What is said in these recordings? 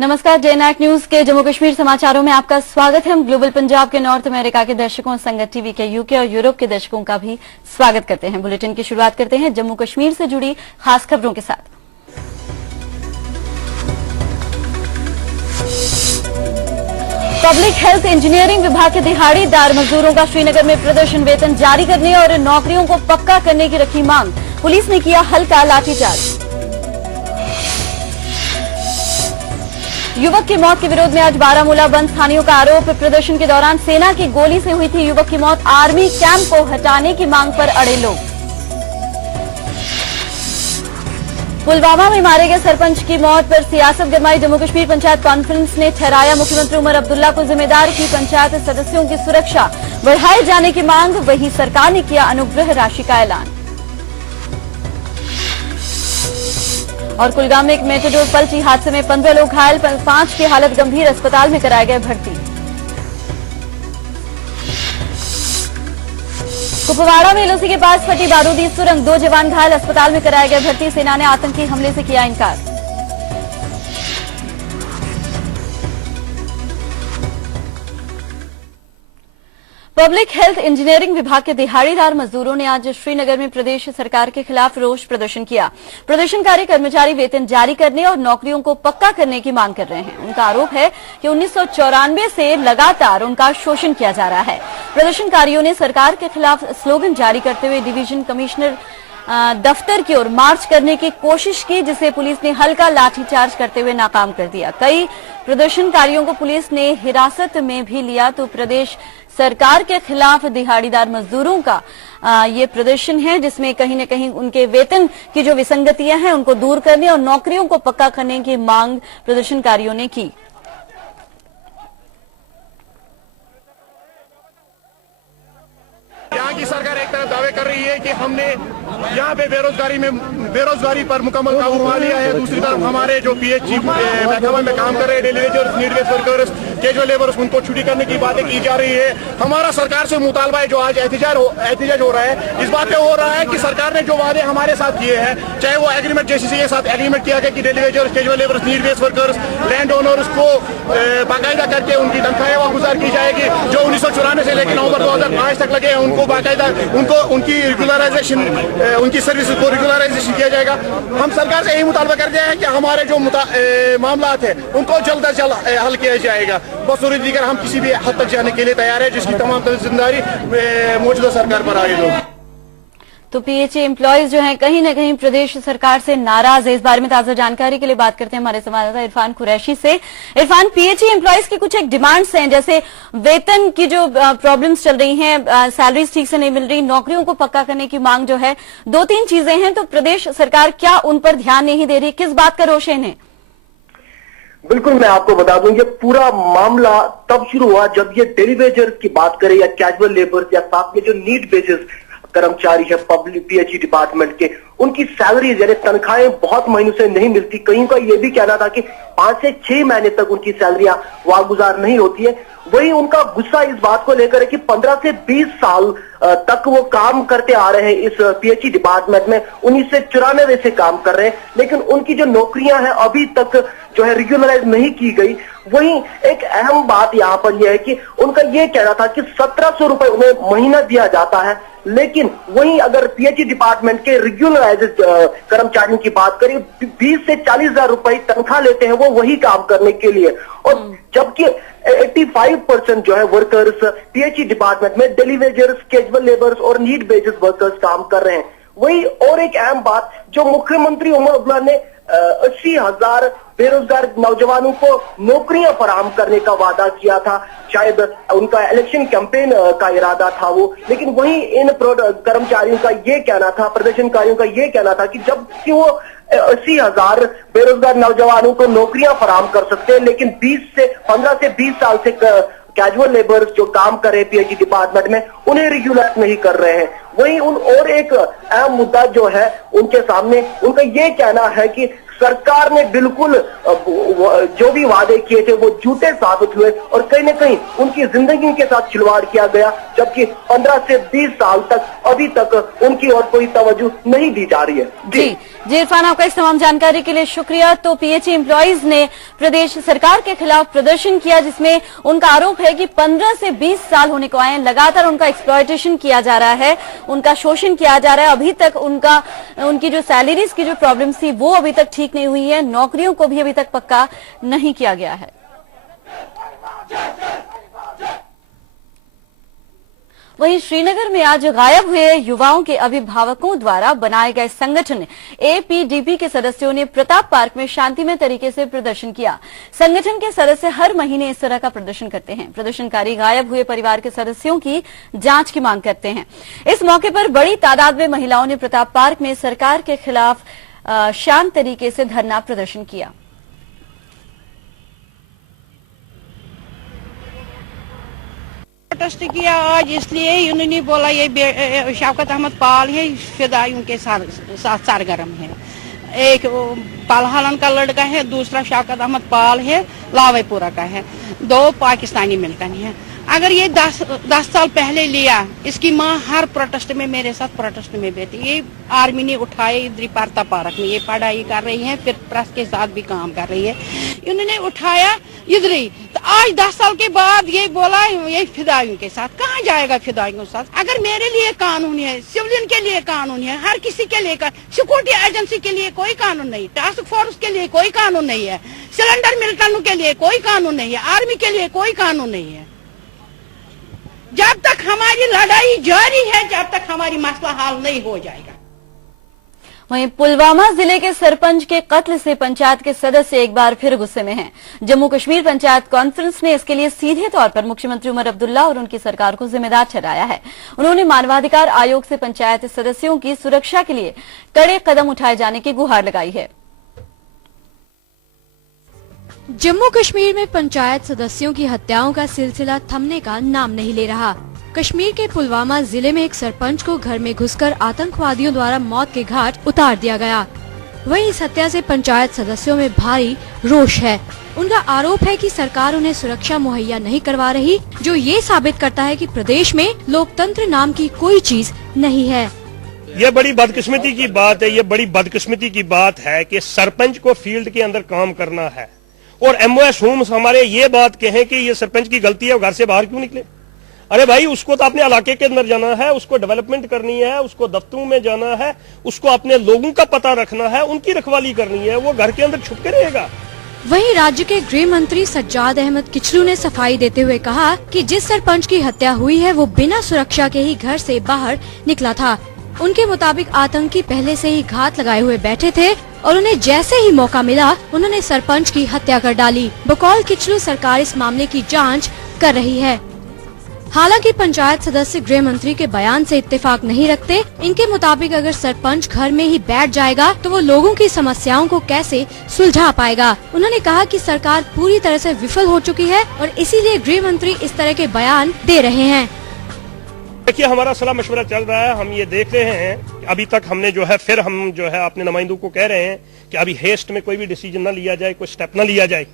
नमस्कार, JNAC news के जम्मू कश्मीर समाचारों में आपका स्वागत है। हम ग्लोबल पंजाब के नॉर्थ अमेरिका के दर्शकों, संगत टीवी के यूके और यूरोप के दर्शकों का भी स्वागत करते हैं। बुलेटिन की शुरुआत करते हैं जम्मू कश्मीर से जुड़ी खास खबरों के साथ। पब्लिक हेल्थ इंजीनियरिंग विभाग के दिहाड़ीदार मजदूरों का श्रीनगर में प्रदर्शन, वेतन जारी करने और नौकरियों को पक्का करने की रखी मांग। पुलिस ने किया हल्का लाठीचार्ज। युवक की मौत के विरोध में आज बारामूला बंद, स्थानियों का आरोप प्रदर्शन के दौरान सेना की गोली से हुई थी युवक की मौत। आर्मी कैंप को हटाने की मांग पर अड़े लोग। पुलवामा में मारे गए सरपंच की मौत पर सियासत गरमाई। जम्मू कश्मीर पंचायत कॉन्फ्रेंस ने ठहराया मुख्यमंत्री उमर अब्दुल्ला को जिम्मेदार की पंचायत सदस्यों की सुरक्षा बढ़ाए जाने की मांग। वहीं सरकार ने किया अनुग्रह राशि का ऐलान। और कुलगाम में एक मेटाडोर पलटी, हादसे में 15 लोग घायल, 5 की हालत गंभीर, अस्पताल में कराए गए भर्ती। कुपवाड़ा में एलओसी के पास फटी बारूदी सुरंग, 2 जवान घायल, अस्पताल में कराए गए भर्ती। सेना ने आतंकी हमले से किया इनकार। पब्लिक हेल्थ इंजीनियरिंग विभाग के दिहाड़ीदार मजदूरों ने आज श्रीनगर में प्रदेश सरकार के खिलाफ रोष प्रदर्शन किया। प्रदर्शनकारी कर्मचारी वेतन जारी करने और नौकरियों को पक्का करने की मांग कर रहे हैं। उनका आरोप है कि 1994 से लगातार उनका शोषण किया जा रहा है। प्रदर्शनकारियों ने सरकार के खिलाफ स्लोगन जारी करते हुए डिवीजन कमिश्नर दफ्तर की ओर मार्च करने की कोशिश की, जिसे पुलिस ने हल्का लाठीचार्ज करते हुए नाकाम कर दिया। कई प्रदर्शनकारियों को पुलिस ने हिरासत में भी लिया। तो प्रदेश सरकार के खिलाफ दिहाड़ीदार मजदूरों का ये प्रदर्शन है, जिसमें कहीं न कहीं उनके वेतन की जो विसंगतियां हैं उनको दूर करने और नौकरियों को पक्का करने की मांग प्रदर्शनकारियों ने की। यहाँ की सरकार एक तरफ दावे कर रही है कि हमने यहाँ पे बेरोजगारी पर मुकम्मल काबू पा लिया है। दूसरी तरफ हमारे जो PHC महकमा में काम कर रहे हैं, daily wagers, need based workers, casual labours, उनको छुट्टी करने की बातें की जा रही है। हमारा सरकार से मुतालबा है, जो आज एहतिजाज हो रहा है, इस बात पे हो रहा है कि सरकार ने जो वादे हमारे साथ किए हैं, चाहे वो एग्रीमेंट JCC के साथ एग्रीमेंट किया गया कि daily wagers, casual labours, need based workers, land owners को बाकायदा करके उनकी तनख्वाहें वागुजार की जाएगी। जो 1994 से लेकर नवंबर 2005 तक लगे हैं, उनको बाकायदा उनकी रेगुलराइजेशन, उनकी सर्विस को रेगुलराइजेशन किया जाएगा। हम सरकार से यही मुतालबा करते हैं कि हमारे जो मामलात है उनको जल्द अज जल्द हल किया जाएगा। बसूरी दीगर हम किसी भी हद तक जाने के लिए तैयार है, जिसकी तमाम जिम्मेदारी मौजूदा सरकार पर आएगी। तो PHC एम्प्लॉयज जो हैं कहीं न कहीं प्रदेश सरकार से नाराज है। इस बारे में ताजा जानकारी के लिए बात करते हैं हमारे संवाददाता इरफान कुरैशी से। इरफान, PHC एम्प्लॉयज की कुछ एक डिमांड्स हैं, जैसे वेतन की जो प्रॉब्लम्स चल रही हैं, सैलरीज ठीक से नहीं मिल रही, नौकरियों को पक्का करने की मांग जो है, 2-3 चीजें हैं। तो प्रदेश सरकार क्या उन पर ध्यान नहीं दे रही? किस बात का रोष है इन्हें? बिल्कुल, मैं आपको बता दूं, ये पूरा मामला तब शुरू हुआ जब ये डेली वेजर्स की बात करें या कैजुअल लेबर्स या साथ में जो नीड बेसिस कर्मचारी है पब्लिक PHC डिपार्टमेंट के, उनकी सैलरीज यानी तनख्वाहें बहुत महीनों से नहीं मिलती। कहीं का ये भी कहना था कि 5 से 6 महीने तक उनकी सैलरियां वागुजार नहीं होती है। वही उनका गुस्सा इस बात को लेकर है कि 15 से 20 साल तक वो काम करते आ रहे हैं इस PHC डिपार्टमेंट में, 1994 से काम कर रहे हैं, लेकिन उनकी जो नौकरियां हैं अभी तक जो है रेगुलराइज नहीं की गई। वहीं एक अहम बात यहाँ पर यह है कि उनका ये कहना था कि 1700 रुपए उन्हें महीना दिया जाता है, लेकिन वहीं अगर PHC डिपार्टमेंट के रेगुलराइज कर्मचारियों की बात करें, 20 से 40 हजार रुपए तनख्वाह लेते हैं वो वही काम करने के लिए। और जबकि 85% जो है वर्कर्स PHC डिपार्टमेंट में डेली वेजर्स, कैजुअल लेबर्स और नीड बेसिस वर्कर्स काम कर रहे हैं। वही और एक अहम बात, जो मुख्यमंत्री उमर अब्दुल्ला ने 80,000 बेरोजगार नौजवानों को नौकरियां फराहम करने का वादा किया था, शायद उनका इलेक्शन कैंपेन का इरादा था वो, लेकिन वहीं इन कर्मचारियों का ये कहना था, प्रदर्शनकारियों का ये कहना था कि जबकि वो 80,000 बेरोजगार नौजवानों को नौकरियां फराहम कर सकते हैं, लेकिन 15 से 20 साल से कैजुअल लेबर्स जो काम कर रहे हैं PHC डिपार्टमेंट में, उन्हें रेगुलर नहीं कर रहे हैं। वहीं और एक अहम मुद्दा जो है उनके सामने, उनका ये कहना है कि सरकार ने बिल्कुल जो भी वादे किए थे वो झूठे साबित हुए और कहीं न कहीं उनकी जिंदगी के साथ खिलवाड़ किया गया, जबकि 15 से 20 साल तक अभी तक उनकी और कोई तवज्जो नहीं दी जा रही है। जी इरफान, आपका इस तमाम जानकारी के लिए शुक्रिया। तो पीएचई एम्प्लॉइज ने प्रदेश सरकार के खिलाफ प्रदर्शन किया, जिसमें उनका आरोप है कि 15 से 20 साल होने को आए हैं, लगातार उनका एक्सप्लॉयटेशन किया जा रहा है, उनका शोषण किया जा रहा है। अभी तक उनकी जो सैलरीज की जो प्रॉब्लम्स थी वो अभी तक ठीक नहीं हुई है, नौकरियों को भी अभी तक पक्का नहीं किया गया है। वहीं श्रीनगर में आज गायब हुए युवाओं के अभिभावकों द्वारा बनाए गए संगठन एपीडीपी के सदस्यों ने प्रताप पार्क में शांतिमय तरीके से प्रदर्शन किया। संगठन के सदस्य हर महीने इस तरह का प्रदर्शन करते हैं। प्रदर्शनकारी गायब हुए परिवार के सदस्यों की जांच की मांग करते हैं। इस मौके पर बड़ी तादाद में महिलाओं ने प्रताप पार्क में सरकार के खिलाफ शांत तरीके से धरना प्रदर्शन किया। प्रोटेस्ट किया आज इसलिए इन्होंने बोला ये शौकत अहमद पाल है, फिदाइयों के साथ सरगर्म है। एक पालहालन का लड़का है, दूसरा शौकत अहमद पाल है, लावेपुरा का है, 2 पाकिस्तानी मिलकर है। अगर ये 10 साल पहले लिया, इसकी माँ हर प्रोटेस्ट में मेरे साथ प्रोटेस्ट में बैठी। ये आर्मी ने उठाए इधर पारता पार्क में, ये पढ़ाई कर रही है, फिर प्रेस के साथ भी काम कर रही है। इन्होंने उठाया इधर ही, तो आज 10 साल के बाद ये बोला ये फिदाइयों के साथ। कहाँ जाएगा फिदाइयों के साथ? अगर मेरे लिए कानून है, सिविलियन के लिए कानून है, हर किसी के लिए सिक्योरिटी एजेंसी के लिए कोई कानून नहीं, टास्क फोर्स के लिए कोई कानून नहीं है, सिलेंडर मिल्टन के लिए कोई कानून नहीं है, आर्मी के लिए कोई कानून नहीं है। जब तक हमारी लड़ाई जारी है, जब तक हमारी मसला हल नहीं हो जाएगा। वहीं पुलवामा जिले के सरपंच के कत्ल से पंचायत के सदस्य एक बार फिर गुस्से में हैं। जम्मू कश्मीर पंचायत कॉन्फ्रेंस ने इसके लिए सीधे तौर पर मुख्यमंत्री उमर अब्दुल्ला और उनकी सरकार को जिम्मेदार ठहराया है। उन्होंने मानवाधिकार आयोग से पंचायत सदस्यों की सुरक्षा के लिए कड़े कदम उठाए जाने की गुहार लगाई है। जम्मू कश्मीर में पंचायत सदस्यों की हत्याओं का सिलसिला थमने का नाम नहीं ले रहा। कश्मीर के पुलवामा जिले में एक सरपंच को घर में घुसकर आतंकवादियों द्वारा मौत के घाट उतार दिया गया। वहीं इस हत्या से पंचायत सदस्यों में भारी रोष है। उनका आरोप है कि सरकार उन्हें सुरक्षा मुहैया नहीं करवा रही, जो ये साबित करता है कि प्रदेश में लोकतंत्र नाम की कोई चीज नहीं है। ये बड़ी बदकिस्मती की बात है, ये बड़ी बदकिस्मती की बात है कि सरपंच को फील्ड के अंदर काम करना है और एमओएस होम्स हमारे ये बात कहें कि ये सरपंच की गलती है, वो घर से बाहर क्यों निकले? अरे भाई, उसको तो अपने इलाके के अंदर जाना है, उसको डेवलपमेंट करनी है, उसको दफ्तरों में जाना है, उसको अपने लोगों का पता रखना है, उनकी रखवाली करनी है, वो घर के अंदर छुप के रहेगा। वहीं राज्य के गृह मंत्री सज्जाद अहमद किचलू ने सफाई देते हुए कहा कि जिस सरपंच की हत्या हुई है वो बिना सुरक्षा के ही घर से बाहर निकला था। उनके मुताबिक आतंकी पहले से ही घात लगाए हुए बैठे थे और उन्हें जैसे ही मौका मिला उन्होंने सरपंच की हत्या कर डाली। बकौल किचलू सरकार इस मामले की जांच कर रही है। हालांकि पंचायत सदस्य गृह मंत्री के बयान से इत्तेफाक नहीं रखते। इनके मुताबिक अगर सरपंच घर में ही बैठ जाएगा तो वो लोगों की समस्याओं को कैसे सुलझा पाएगा। उन्होंने कहा कि सरकार पूरी तरह से विफल हो चुकी है और इसीलिए गृह मंत्री इस तरह के बयान दे रहे हैं। देखिए, हमारा सलाह मशवरा चल रहा है, हम ये देख रहे हैं। अभी तक हमने जो है फिर हम जो है अपने नुमाइंदों को कह रहे हैं कि अभी हेस्ट में कोई भी डिसीजन न लिया जाए, कोई स्टेप न लिया जाए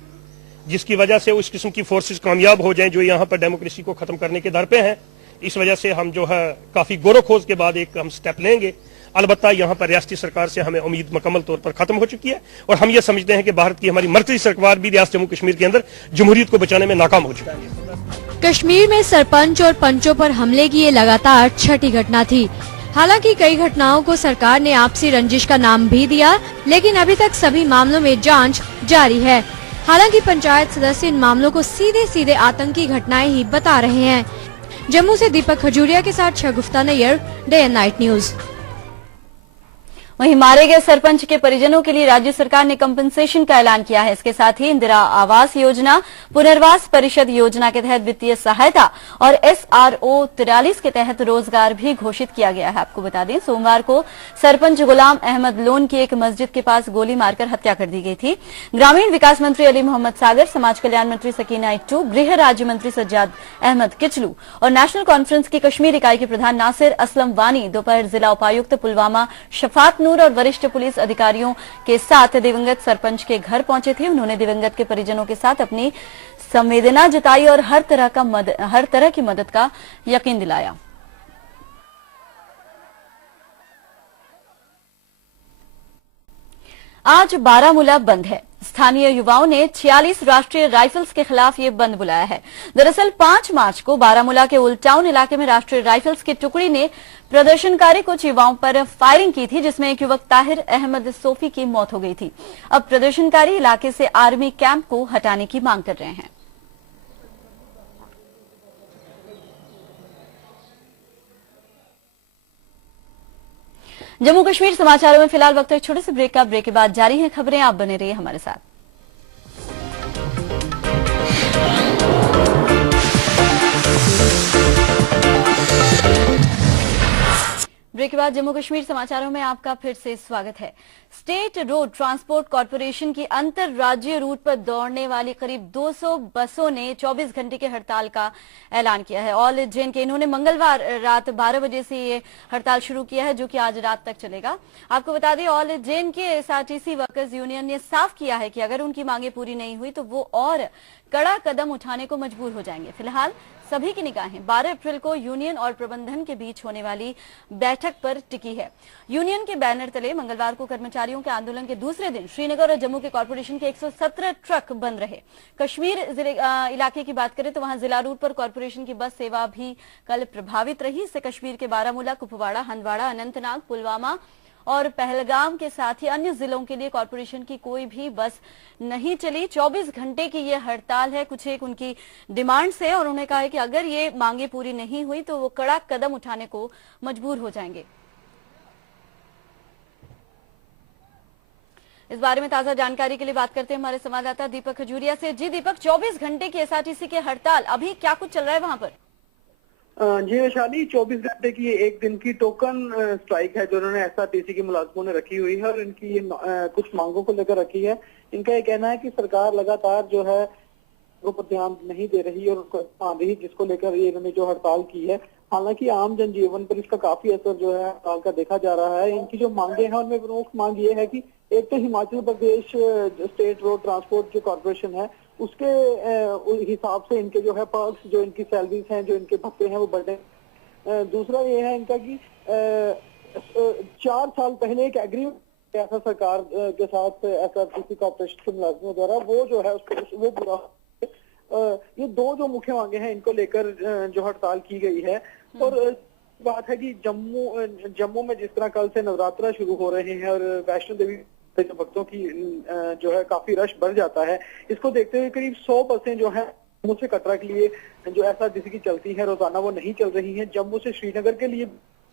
जिसकी वजह से उस किस्म की फोर्सेस कामयाब हो जाएं जो यहाँ पर डेमोक्रेसी को खत्म करने के दर पे हैं। इस वजह से हम जो है काफी गौर खोज के बाद एक हम स्टेप लेंगे। अलबत्ता यहाँ पर रियासती सरकार से हमें उम्मीद मुकम्मल तौर पर खत्म हो चुकी है और हम ये समझते हैं कि भारत की हमारी मर्कजी सरकार भी रियासत जम्मू कश्मीर के अंदर जमहूरियत को बचाने में नाकाम हो चुकी है। कश्मीर में सरपंच और पंचों पर हमले की ये लगातार छठी घटना थी। हालांकि कई घटनाओं को सरकार ने आपसी रंजिश का नाम भी दिया, लेकिन अभी तक सभी मामलों में जांच जारी है। हालांकि पंचायत सदस्य इन मामलों को सीधे सीधे आतंकी घटनाएं ही बता रहे हैं। जम्मू से दीपक खजूरिया के साथ Shagufta Nayyar, day and night news. वहीं मारे गए सरपंच के परिजनों के लिए राज्य सरकार ने कंपनसेशन का ऐलान किया है। इसके साथ ही इंदिरा आवास योजना, पुनर्वास परिषद योजना के तहत वित्तीय सहायता और SRO 43 के तहत रोजगार भी घोषित किया गया है। आपको बता दें, सोमवार को सरपंच गुलाम अहमद लोन की एक मस्जिद के पास गोली मारकर हत्या कर दी गई थी। ग्रामीण विकास मंत्री अली मोहम्मद सागर, समाज कल्याण मंत्री सकीना इट्टू, गृह राज्य मंत्री सज्जाद अहमद किचलू और नेशनल कॉन्फ्रेंस की कश्मीर इकाई के प्रधान नासिर असलम वानी दोपहर जिला उपायुक्त पुलवामा शफात नूर और वरिष्ठ पुलिस अधिकारियों के साथ दिवंगत सरपंच के घर पहुंचे थे। उन्होंने दिवंगत के परिजनों के साथ अपनी संवेदना जताई और हर तरह की मदद का यकीन दिलाया। आज बारामूला बंद है। स्थानीय युवाओं ने 46 राष्ट्रीय राइफल्स के खिलाफ ये बंद बुलाया है। दरअसल 5 मार्च को बारामूला के ओल्ड टाउन इलाके में राष्ट्रीय राइफल्स की टुकड़ी ने प्रदर्शनकारी कुछ युवाओं पर फायरिंग की थी, जिसमें एक युवक ताहिर अहमद सोफी की मौत हो गई थी। अब प्रदर्शनकारी इलाके से आर्मी कैंप को हटाने की मांग कर रहे हैं। जम्मू कश्मीर समाचारों में फिलहाल वक्त है छोटे से ब्रेक का। ब्रेक के बाद जारी है खबरें, आप बने रहिए हमारे साथ। ब्रेक के बाद जम्मू कश्मीर समाचारों में आपका फिर से स्वागत है। स्टेट रोड ट्रांसपोर्ट कॉरपोरेशन की अंतरराज्यीय रूट पर दौड़ने वाली करीब 200 बसों ने 24 घंटे की हड़ताल का ऐलान किया है। ऑल जेएनके इन्होंने मंगलवार रात 12 बजे से ये हड़ताल शुरू किया है, जो कि आज रात तक चलेगा। आपको बता दें, all JNK SRTC workers union ने साफ किया है कि अगर उनकी मांगे पूरी नहीं हुई तो वो और कड़ा कदम उठाने को मजबूर हो जाएंगे। फिलहाल सभी की निगाहें 12 अप्रैल को यूनियन और प्रबंधन के बीच होने वाली बैठक पर टिकी है। यूनियन के बैनर तले मंगलवार को कर्मचारियों के आंदोलन के दूसरे दिन श्रीनगर और जम्मू के कॉरपोरेशन के 117 ट्रक बंद रहे। कश्मीर जिले इलाके की बात करें तो वहां जिला रूट पर कॉरपोरेशन की बस सेवा भी कल प्रभावित रही। इससे कश्मीर के बारामूला, कुपवाड़ा, हंदवाड़ा, अनंतनाग, पुलवामा और पहलगाम के साथ ही अन्य जिलों के लिए कॉरपोरेशन की कोई भी बस नहीं चली। 24 घंटे की ये हड़ताल है। कुछ एक उनकी डिमांड्स है और उन्होंने कहा है कि अगर ये मांगे पूरी नहीं हुई तो वो कड़ा कदम उठाने को मजबूर हो जाएंगे। इस बारे में ताजा जानकारी के लिए बात करते हैं हमारे संवाददाता दीपक खजूरिया से। जी दीपक, 24 घंटे की एसआरटीसी की हड़ताल, अभी क्या कुछ चल रहा है वहां पर? जी वैशाली, 24 घंटे की एक दिन की टोकन स्ट्राइक है जो उन्होंने एसआरटीसी के मुलाजमों ने रखी हुई है और इनकी ये कुछ मांगों को लेकर रखी है। इनका ये कहना है कि सरकार लगातार जो है वो पर ध्यान नहीं दे रही और मान रही, जिसको लेकर ये इन्होंने जो हड़ताल की है। हालांकि आम जनजीवन पर इसका काफी असर जो है हड़ताल का देखा जा रहा है। इनकी जो मांगे हैं उनमें प्रमुख मांग ये है कि एक तो Himachal Pradesh state road transport जो कॉर्पोरेशन है उसके हिसाब से इनके जो है पर्क्स, जो इनकी सैलरीज हैं, जो इनके भत्ते हैं वो बढ़े। दूसरा ये है इनका कि 4 साल पहले एक एग्रीमेंट ऐसा सरकार के साथ एसआरटीसी कॉर्पोरेशन के मुलाजिमों द्वारा, वो जो है उसको वो पूरा। ये दो जो मुख्य मांगे हैं इनको लेकर जो हड़ताल की गई है। और बात है कि जम्मू में जिस तरह कल से नवरात्रा शुरू हो रहे हैं और वैष्णो देवी भक्तों की जो है काफी रश बढ़ जाता है, इसको देखते हुए करीब 100 बसें जो है जम्मू से कटरा के लिए जो एसआरटीसी की चलती है रोजाना वो नहीं चल रही हैं। जम्मू से श्रीनगर के लिए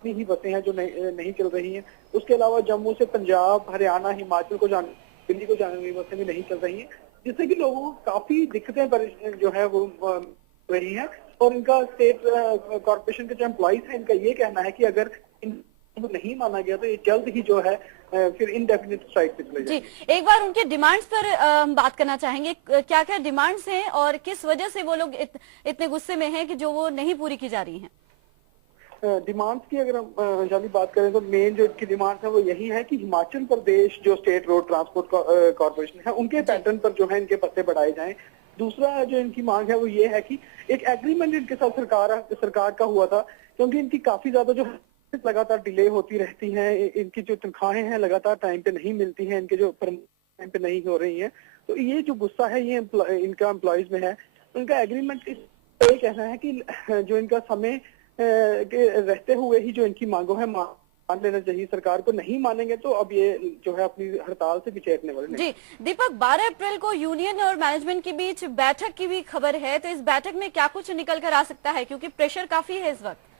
ही बसें हैं जो नहीं चल रही हैं। उसके अलावा जम्मू से पंजाब, हरियाणा, हिमाचल को जाने, दिल्ली को जाने वाली बसें भी नहीं चल रही हैं, जिससे कि लोगों को काफी दिक्कतें जो है वो रही हैं। और इनका स्टेट कॉर्पोरेशन के जो एम्प्लॉइज है, इनका ये कहना है कि अगर इनको नहीं माना गया तो ये जल्द ही जो है फिर इनडेफिनिट स्ट्राइक पे चले जाएंगे। जी, एक बार उनके डिमांड्स पर हम बात करना चाहेंगे। क्या क्या डिमांड्स हैं और किस वजह से वो लोग इतने गुस्से में हैं कि जो वो नहीं पूरी की जा रही हैं? डिमांड्स की अगर हम जानी बात करें तो मेन जो इनकी डिमांड्स है वो यही है कि हिमाचल प्रदेश जो स्टेट रोड ट्रांसपोर्ट कॉर्पोरेशन है उनके पैटर्न पर जो है इनके पत्ते बढ़ाए जाएं। दूसरा जो इनकी मांग है वो ये है कि एक एग्रीमेंट इनके साथ सरकार का हुआ था, क्योंकि इनकी काफी ज्यादा जो लगातार डिले होती रहती हैं, इनकी जो तनख्वाहें हैं लगातार टाइम पे नहीं मिलती हैं, इनके जो टाइम पे नहीं हो रही हैं। तो ये जो गुस्सा है ये इनका एम्प्लॉयज में है। उनका एग्रीमेंट ये कहना है कि जो इनका समय के रहते हुए ही जो इनकी मांगों है मान लेना चाहिए। सरकार को नहीं मानेंगे तो अब ये जो है अपनी हड़ताल से पिछड़ने वाले नहीं। जी दीपक, 12 अप्रैल को यूनियन और मैनेजमेंट के बीच बैठक की भी खबर है, तो इस बैठक में क्या कुछ निकल कर आ सकता है, क्योंकि प्रेशर काफी है इस वक्त?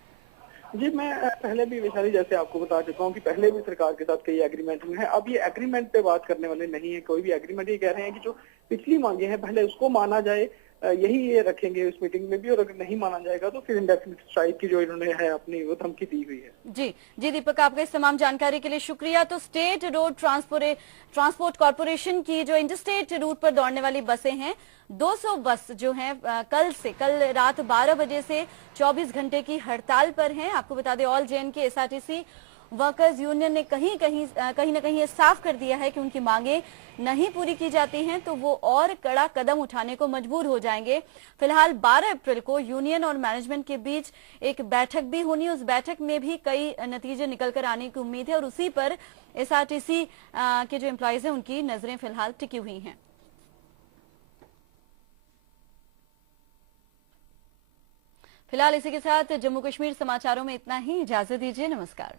जी, मैं पहले भी वैशाली जैसे आपको बता चुका हूँ कि पहले भी सरकार के साथ कई एग्रीमेंट हुए हैं। अब ये एग्रीमेंट पे बात करने वाले नहीं है कोई भी एग्रीमेंट। ये कह रहे हैं कि जो पिछली मांगे हैं पहले उसको माना जाए, यही ये रखेंगे इस मीटिंग में भी, और अगर नहीं माना जाएगा तो फिर इंडेफिनिट स्ट्राइक की जो इन्होंने है अपनी वो धमकी दी हुई है। जी दीपक, आपका इस तमाम जानकारी के लिए शुक्रिया। तो स्टेट रोड ट्रांसपोर्ट कॉर्पोरेशन की जो इंटरस्टेट रूट पर दौड़ने वाली बसें हैं, 200 बस जो हैं कल रात 12 बजे से 24 घंटे की हड़ताल पर हैं। आपको बता दें all JNK SRTC workers union ने कहीं न कहीं ये साफ कर दिया है कि उनकी मांगे नहीं पूरी की जाती हैं तो वो और कड़ा कदम उठाने को मजबूर हो जाएंगे। फिलहाल 12 अप्रैल को यूनियन और मैनेजमेंट के बीच एक बैठक भी होनी, उस बैठक में भी कई नतीजे निकलकर आने की उम्मीद है और उसी पर एसआरटीसी के जो एम्प्लॉइज हैं उनकी नजरें फिलहाल टिकी हुई हैं। फिलहाल इसी के साथ जम्मू कश्मीर समाचारों में इतना ही। इजाजत दीजिए, नमस्कार।